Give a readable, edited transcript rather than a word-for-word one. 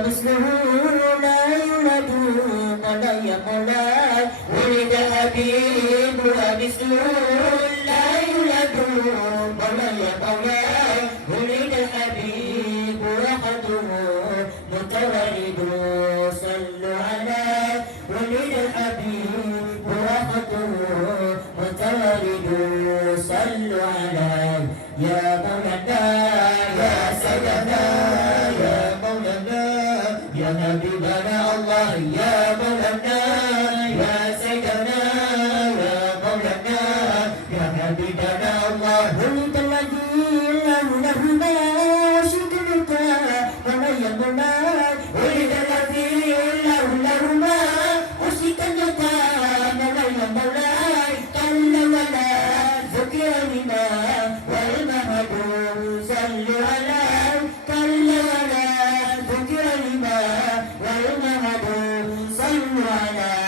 مثله لا يولد ولا يولد ولد الحبيب ومثله لا يولد ولا يولد ولد الحبيب وحده متولد صلوا على ولد الحبيب وحده متولد صلوا على يا مولانا يا سيدنا يا مولانا يا حبيبنا الله يا مولانا يا سيدنا يا مولانا يا حبيبنا الله ولد الذي له له ما شكرك وما يمنع ولد الذي له له ما وشكرك وما يمنع كلا ولا ذكر لنا والمهد صلوا على كلا ولا ذكر لنا والمهد صلوا على